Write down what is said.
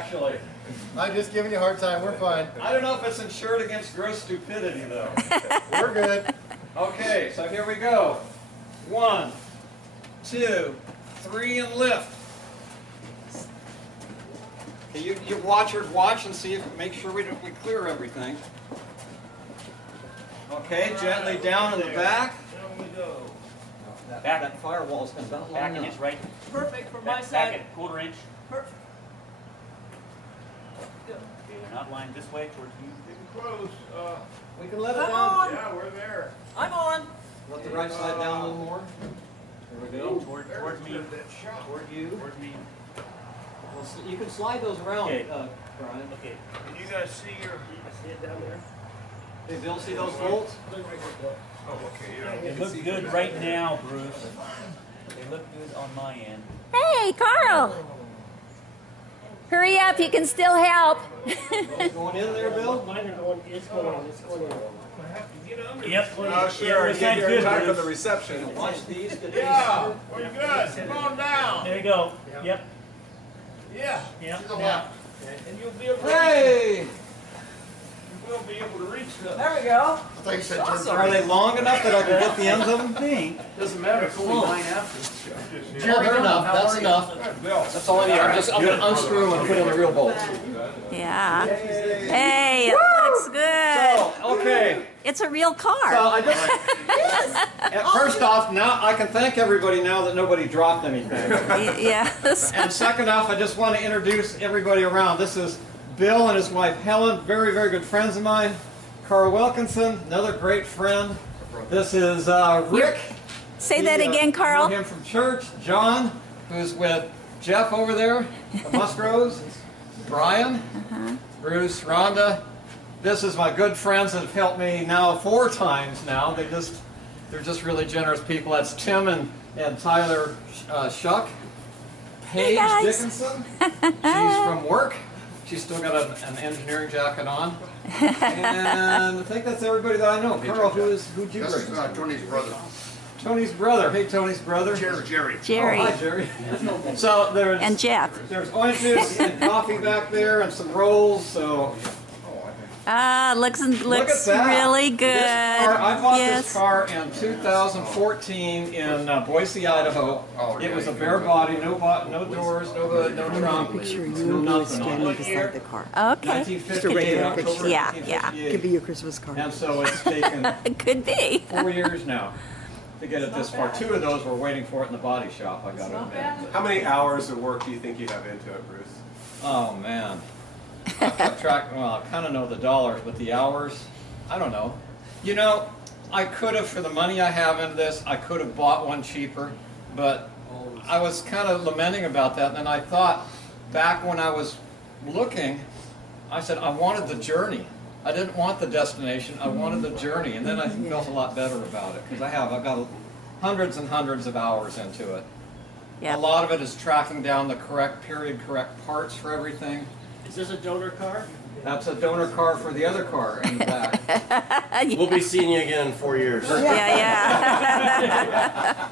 actually. I'm just giving you a hard time. We're fine. I don't know if it's insured against gross stupidity, though. We're good. Okay, so here we go. 1, 2, 3, and lift. Okay, you watchers watch and see if make sure we clear everything. Okay, gently down in the back. Down we go. That firewall's been about long Back an enough. inch right. Perfect for my Back side. a quarter inch. Perfect. Okay, not lined this way towards you. Getting close. We can let it Come down. on. Yeah, we're there. I'm on. Let the right side down a little more. There we go. Towards me. There's that shot. Toward you. Towards me. Well, you can slide those around, Okay. Brian. Okay. Can you guys see your? I see it down there. Hey, Bill, see those bolts? Oh, okay. Yeah. They look good right now, Bruce. They look good on my end. Hey, Carl! Hurry up, you can still help. Going in there, Bill? Mine are going, it's going in. I have to get under. Yep. Oh, sure. Yeah, You get good, time for Bruce. the reception. Watch these. Get Yeah, we're good. Come on down. There you go. Yep. Yeah. Yep. Yeah. And you'll be able to. Hey! You will be able to reach them. There we go. I thought you said turn. Are they long enough that I can get the ends of them? Doesn't matter. It's only 9 after. Jerry, enough. That's enough. That's all I need. I'm going to unscrew them and put in the real bolts. Yeah. Hey, it looks good. So, okay. It's a real So car. I just, first off, now I can thank everybody now that nobody dropped anything. Yes. And second off, I just want to introduce everybody around. This is Bill and his wife Helen, very, very good friends of mine. Carl Wilkinson, another great friend. This is Rick. Say that again, I Carl. know him from church. John, who's with Jeff over there, the Musgroves. Brian, Bruce, Rhonda. This is my good friends that have helped me now 4 times now. They're just really generous people. That's Tim and Tyler Shuck. Paige guys. Dickinson. She's from work. She's still got an engineering jacket on. And I think that's everybody that I know. Carl, who'd you That's bring? Tony's brother. Tony's brother. Hey, Tony's brother. Jerry. Jerry Oh, hi, Jerry. So there's and Jeff. there's orange juice and coffee back there and some rolls. So Ah, looks look at that. really good. This car, I bought Yes. this car in 2014 in Boise, Idaho. It was a bare body, no doors, no hood, no trunk, Picture no you nothing on standing it. beside the car. Okay. 1958, October Yeah, 1958. Could be your Christmas card. And so it's taken Could be. 4 years now to get it this far. 2 of those were waiting for it in the body shop, I got to admit. How many hours of work do you think you have into it, Bruce? Oh man. I kept track, well, I kind of know the dollars, but the hours, I don't know. You know, I could have, for the money I have in this, I could have bought one cheaper, but I was kind of lamenting about that, and then I thought, back when I was looking, I said I wanted the journey. I didn't want the destination, I wanted the journey, and then I felt a lot better about it, because I've got hundreds and hundreds of hours into it. Yeah. A lot of it is tracking down the correct period, correct parts for everything. Is this a donor car? That's a donor car for the other car in the back. We'll be seeing you again in 4 years. Yeah, yeah.